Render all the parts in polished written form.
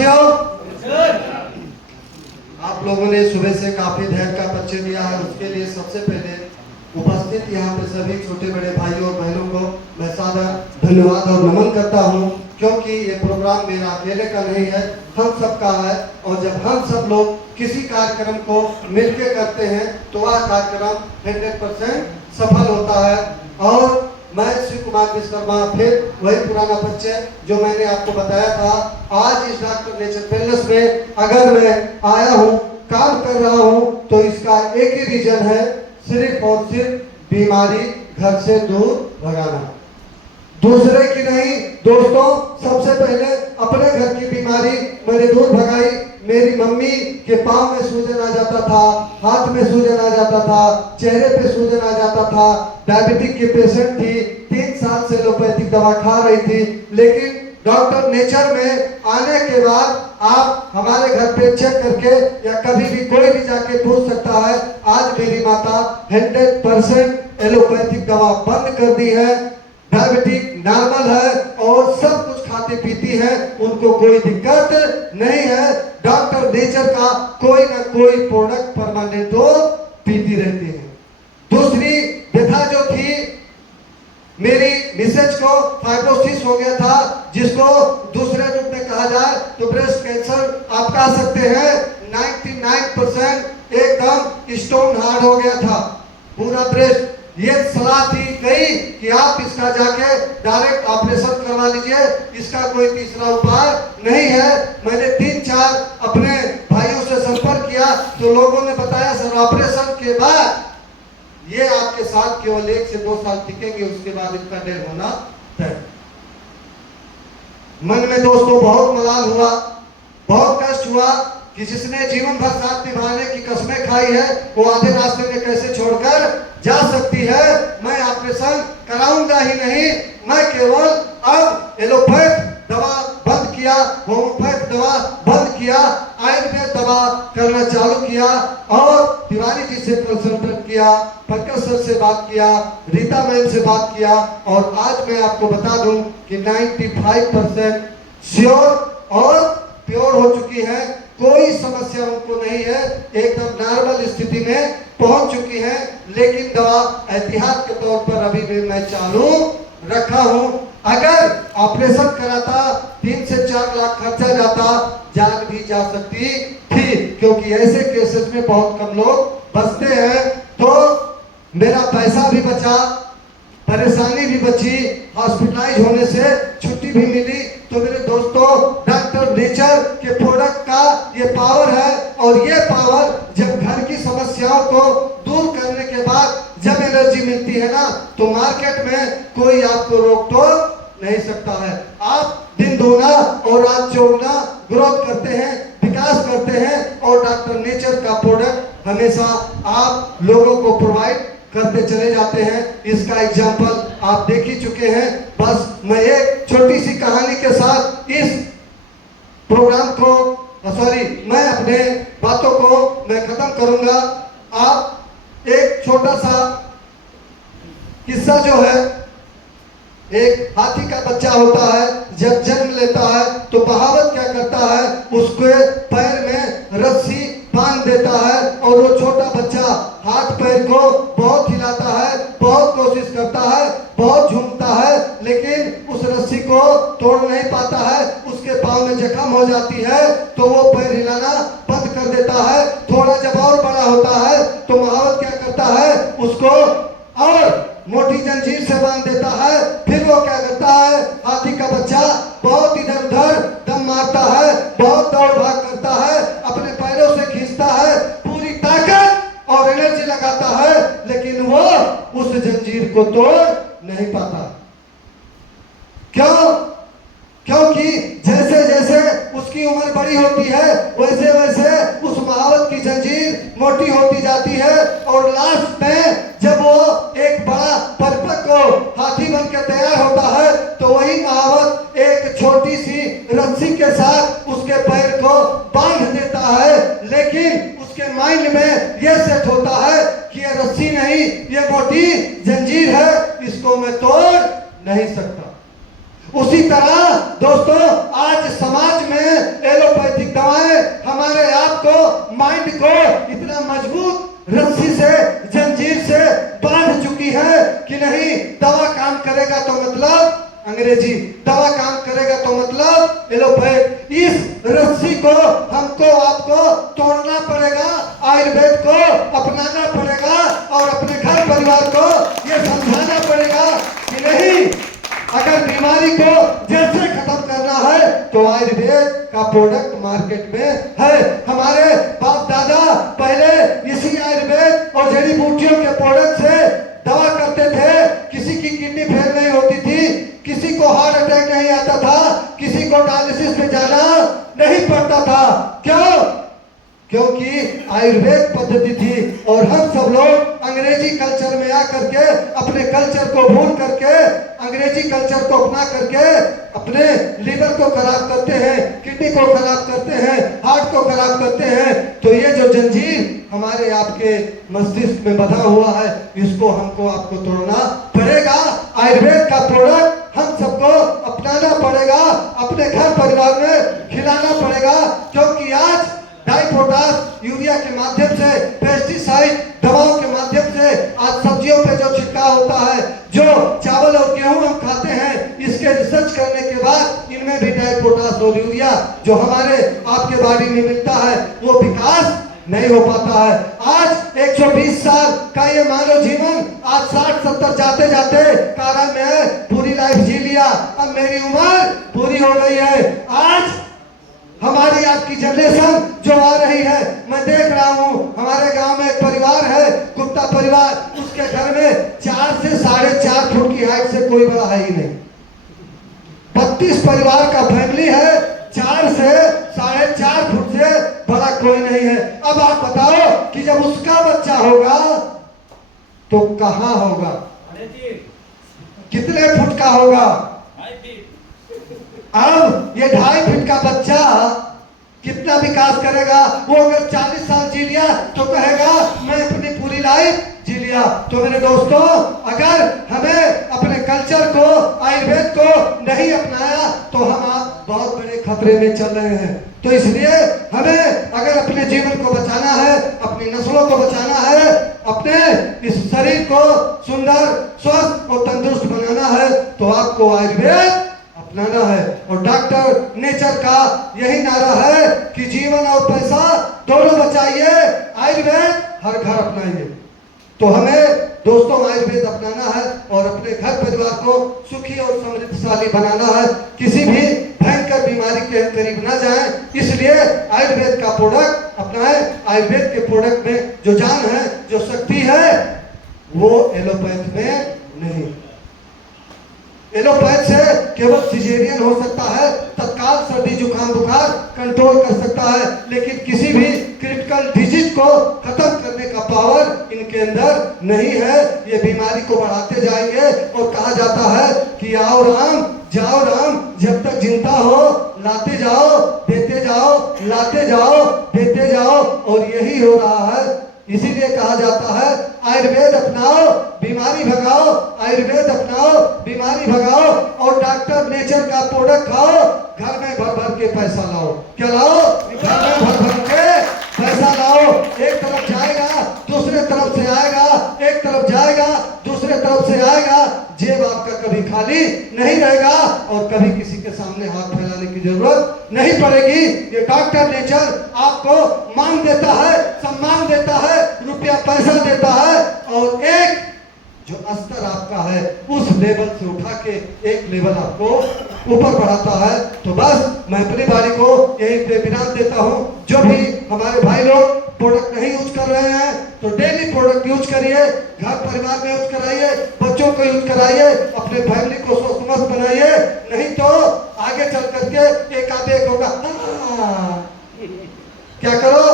साथियों, आप लोगों ने सुबह से काफी धैर्य का परिचय दिया है, उसके लिए सबसे पहले उपस्थित यहाँ पे सभी छोटे बड़े भाइयों और बहनों को मैं सादर धन्यवाद और नमन करता हूँ, क्योंकि ये प्रोग्राम मेरा अकेले का नहीं है, हम सब का है। और जब हम सब लोग किसी कार्यक्रम को मिलकर करते हैं तो वह कार्यक्रम 100% सफल होता है। और मैं श्री कुमार विश्वकर्मा, फिर वही पुराना परिचय जो मैंने आपको बताया था। आज इस डॉक्टर नेचर वेलनेस में अगर मैं आया हूँ, काम कर रहा हूँ, तो इसका एक ही रीजन है, सिर्फ और सिर्फ बीमारी घर से दूर भगाना, दूसरे की नहीं। दोस्तों, सबसे पहले अपने घर की बीमारी मैंने दूर भगाई। मेरी मम्मी के पांव में सूजन आ जाता था, हाथ में सूजन आ जाता था, चेहरे पे सूजन आ जाता था, डायबिटिक के पेशेंट थी, 3 साल से एलोपैथिक दवा खा रही थी। लेकिन डॉक्टर नेचर में आने के बाद आप हमारे घर पे चेक करके या कभी भी कोई भी जाके पूछ सकता है, आज मेरी माता 100% एलोपैथिक दवा बंद कर दी है, डायबिटिक नॉर्मल है और सब कुछ खाती पीती है, उनको कोई दिक्कत नहीं है। डॉक्टर नेचर का कोई ना कोई प्रोडक्ट परमानेंट तो पीती रहती है। दूसरी व्यथा जो थी, मेरी मिसेज को फाइब्रोसिस हो गया था, जिसको दूसरे रूप में कहा जाए तो ब्रेस्ट कैंसर आप कह सकते हैं। 99% एकदम स्टोन हार्ड हो गया था पूरा ब्रेस्ट। ये सलाह दी गई कि आप इसका जाके डायरेक्ट ऑपरेशन करवा लीजिए, इसका कोई तीसरा उपाय नहीं है। मैंने 3-4 अपने भाइयों से संपर्क किया तो लोगों ने बताया, सर ऑपरेशन के बाद ये आपके साथ केवल 1 से 2 साल टिकेंगे, उसके बाद इसका डेथ होना तय। मन में दोस्तों बहुत मलाल हुआ, बहुत कष्ट हुआ कि जिसने जीवन भर साथ निभाने की कसमें खाई है, वो आधे रास्ते में कैसे छोड़कर जा सकती है। मैं ऑपरेशन कराऊंगा ही नहीं, मैं केवल अब एलोपैथ दवा बंद किया, होम्योपैथ दवा बंद किया, आयुर्वेद दवा करना चालू किया और तिवारी जी से कंसल्टेंट किया, पंकज सर से बात किया, रीता मैम से बात किया और आज मैं आपको बता दूं कि 95% श्योर और प्योर हो चुकी है, कोई समस्या उनको नहीं है, एकदम नॉर्मल स्थिति में पहुंच चुकी है। लेकिन दवा एहतियात के तौर पर अभी भी मैं चालू रखा हूं। अगर ऑपरेशन कराता 3 से 4 लाख खर्चा जाता, जान भी जा सकती थी, क्योंकि ऐसे केसेस में बहुत कम लोग बचते हैं। तो मेरा पैसा भी बचा, परेशानी भी बची, हॉस्पिटलाइज होने से छुट्टी भी मिली। तो मेरे दोस्तों, डॉक्टर नेचर के प्रोडक्ट का ये पावर है और ये पावर जब घर की समस्याओं को दूर करने के बाद जब एनर्जी मिलती है ना, तो मार्केट में कोई आपको रोक टोक नहीं सकता है। आप दिन दूना और रात चौगुना ग्रोथ करते हैं, विकास करते हैं और डॉक्टर नेचर का प्रोडक्ट हमेशा आप लोगों को प्रोवाइड करते चले जाते हैं। इसका एग्जाम्पल आप देख ही चुके हैं। बस मैं एक छोटी सी कहानी के साथ इस प्रोग्राम को मैं अपने बातों को मैं खत्म करूंगा। आप एक छोटा सा किस्सा जो है, एक हाथी का बच्चा होता है, जब जन्म लेता है तो बहावत क्या करता है, उसके पैर में रस्सी बांध देता है और वो छोटा बच्चा हाथ पैर को बहुत हिलाता है, बहुत कोशिश करता है, बहुत झूमता है, लेकिन उस रस्सी को तोड़ नहीं पाता है। उसके पांव में जख्म हो जाती है तो वो पैर हिलाना बंद कर देता है। थोड़ा जब और बड़ा होता है तो महावत क्या करता है, उसको और मोटी जंजीर से बांध देता है। फिर वो क्या करता है, हाथी का बच्चा बहुत इधर उधर दम मारता है, बहुत दौड़ भाग करता है, अपने पैरों से खींचता है, पूरी ताकत और एनर्जी लगाता है, लेकिन वो उस जंजीर को तोड़ नहीं पाता। क्यों? क्योंकि जैसे जैसे उसकी उम्र बड़ी होती है, वैसे वैसे उस महावत की जंजीर मोटी होती जाती है और लास्ट में जब वो एक बड़ा परिपक्व हाथी बन के तैयार होता है तो वही महावत एक छोटी सी रस्सी के साथ उसके पैर को बांध देता है। लेकिन उसके माइंड में यह सेट होता है कि ये रस्सी नहीं, ये मोटी जंजीर है, इसको मैं तोड़ नहीं सकता। उसी तरह दोस्तों, आज समाज में इस रस्सी को हमको आपको तोड़ना पड़ेगा, आयुर्वेद को अपनाना पड़ेगा और अपने घर परिवार को ये समझाना पड़ेगा कि नहीं, अगर बीमारी को जैसे खत्म करना है तो आयुर्वेद का प्रोडक्ट मार्केट में है। हमारे बाप दादा पहले इसी आयुर्वेद और जड़ी बूटियों के प्रोडक्ट से दवा करते थे। किसी की किडनी फेल नहीं होती थी, किसी को हार्ट अटैक नहीं आता था, किसी को डायलिसिस पे जाना नहीं पड़ता था। क्यों? क्योंकि आयुर्वेद पद्धति थी। और हम सब लोग अंग्रेजी कल्चर में आकर के अपने कल्चर को भूल करके, अंग्रेजी कल्चर को अपना करके अपने लीवर को खराब करते हैं, किडनी को खराब करते हैं, हार्ट को खराब करते हैं। तो ये जो जंजीर हमारे आपके मस्तिष्क में बंधा हुआ है, इसको हमको आपको तोड़ना पड़ेगा। आयुर्वेद का प्रोडक्ट हम सबको अपनाना पड़ेगा, अपने घर परिवार में खिलाना पड़ेगा। क्योंकि आज डाइपोटास यूरिया के माध्यम से, पेस्टिसाइड दवाओं के माध्यम से आज सब्जियों पे जो छिड़काव होता है, जो चावल और गेहूं हम खाते हैं, इसके रिसर्च करने के बाद इनमें भी डाइपोटास और यूरिया जो हमारे आपके बॉडी में मिलता है वो विकास नहीं हो पाता है। आज 120 साल का ये मानव जीवन आज 60-70 जाते जाते कारण में पूरी लाइफ जी लिया। अब मेरी उम्र पूरी हो गई है। आज हमारी आपकी जनरेशन जो आ रही है, मैं देख रहा हूँ हमारे गांव में एक परिवार है, गुप्ता परिवार, उसके घर में 4 से 4.5 फुट की हाइट से कोई बड़ा है ही नहीं। 32 परिवार का फैमिली है, 4 से 4.5 फुट से बड़ा कोई नहीं है। अब आप बताओ कि जब उसका बच्चा होगा तो कहाँ होगा, कितने फुट का होगा? अब ये 2.5 फीट का बच्चा कितना विकास करेगा? वो अगर 40 साल जी लिया तो कहेगा मैं अपनी पूरी लाइफ जी लिया। तो मेरे दोस्तों, अगर हमें अपने कल्चर को, आयुर्वेद को नहीं अपनाया तो हम आप बहुत बड़े खतरे में चल रहे हैं। तो इसलिए हमें अगर अपने जीवन को बचाना है, अपनी नस्लों को बचाना है, अपने इस शरीर को सुंदर, स्वस्थ और तंदुरुस्त बनाना है, तो आपको आयुर्वेद अपनाना है। और डॉक्टर नेचर का यही नारा है कि जीवन और पैसा दोनों बचाइए, आयुर्वेद हर घर अपनाइए। तो हमें दोस्तों आयुर्वेद अपनाना है और अपने घर परिवार को सुखी और समृद्धशाली बनाना है। किसी भी भयंकर बीमारी के करीब ना जाए, इसलिए आयुर्वेद का प्रोडक्ट अपनाएं। आयुर्वेद के प्रोडक्ट में जो जान है, जो शक्ति है, वो एलोपैथ में नहीं। एलोपैथ से केवल सिजेरियन हो सकता है, तत्काल सर्दी जुकाम बुखार कंट्रोल कर सकता है, लेकिन किसी भी क्रिटिकल डिजीज को खत्म करने का पावर इनके अंदर नहीं है। ये बीमारी को बढ़ाते जाएंगे और कहा जाता है कि आओ राम जाओ राम, जब तक जिंदा हो लाते जाओ देते जाओ, लाते जाओ देते जाओ, और यही हो रहा है। इसीलिए कहा जाता है आयुर्वेद अपनाओ बीमारी भगाओ, आयुर्वेद अपनाओ बीमारी भगाओ, और डॉक्टर नेचर का प्रोडक्ट खाओ, घर में भर भर के पैसा लाओ। क्या लाओ? घर में भर भर के पैसा लाओ। एक तरफ जाएगा दूसरे तरफ से आएगा, एक तरफ जाएगा दूसरे तरफ से आएगा। जेब आपका कभी खाली नहीं रहेगा और कभी किसी के सामने हाथ फैलाने की जरूरत नहीं पड़ेगी। ये डॉक्टर नेचर आपको मान देता है, सम्मान देता है, रुपया पैसा देता है, और एक जो स्तर आपका है उस लेवल से उठा के एक लेवल आपको ऊपर बढ़ाता है। तो बस मैं अपनी बारी को यही पे विराम देता हूँ। जो भी हमारे भाई लोग प्रोडक्ट नहीं यूज कर रहे हैं तो डेली प्रोडक्ट यूज करिए, घर परिवार में यूज कराइए, बच्चों को यूज कराइए, अपने फैमिली को स्वस्थ मस्त बनाइए। नहीं तो आगे चल करके एक आधे एक होगा, क्या करो,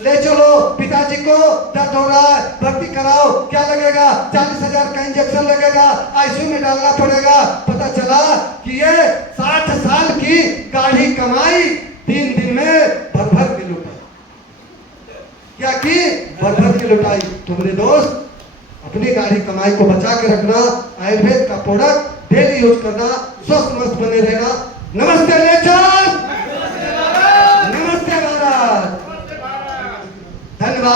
ले चलो पिताजी को दर्द हो रहा है, भर्ती कराओ, क्या लगेगा? 40,000 का इंजेक्शन लगेगा, आईसीयू में डालना पड़ेगा। पता चला कि ये 60 साल की गाढ़ी कमाई 3 दिन में भर भर के लुटाई। क्या की? भर भर के लुटाई। तो मेरे दोस्त, अपनी गाढ़ी कमाई को बचा के रखना, आयुर्वेद का प्रोडक्ट डेली यूज करना, स्वस्थ मस्त बने रहना। नमस्ते नेचर।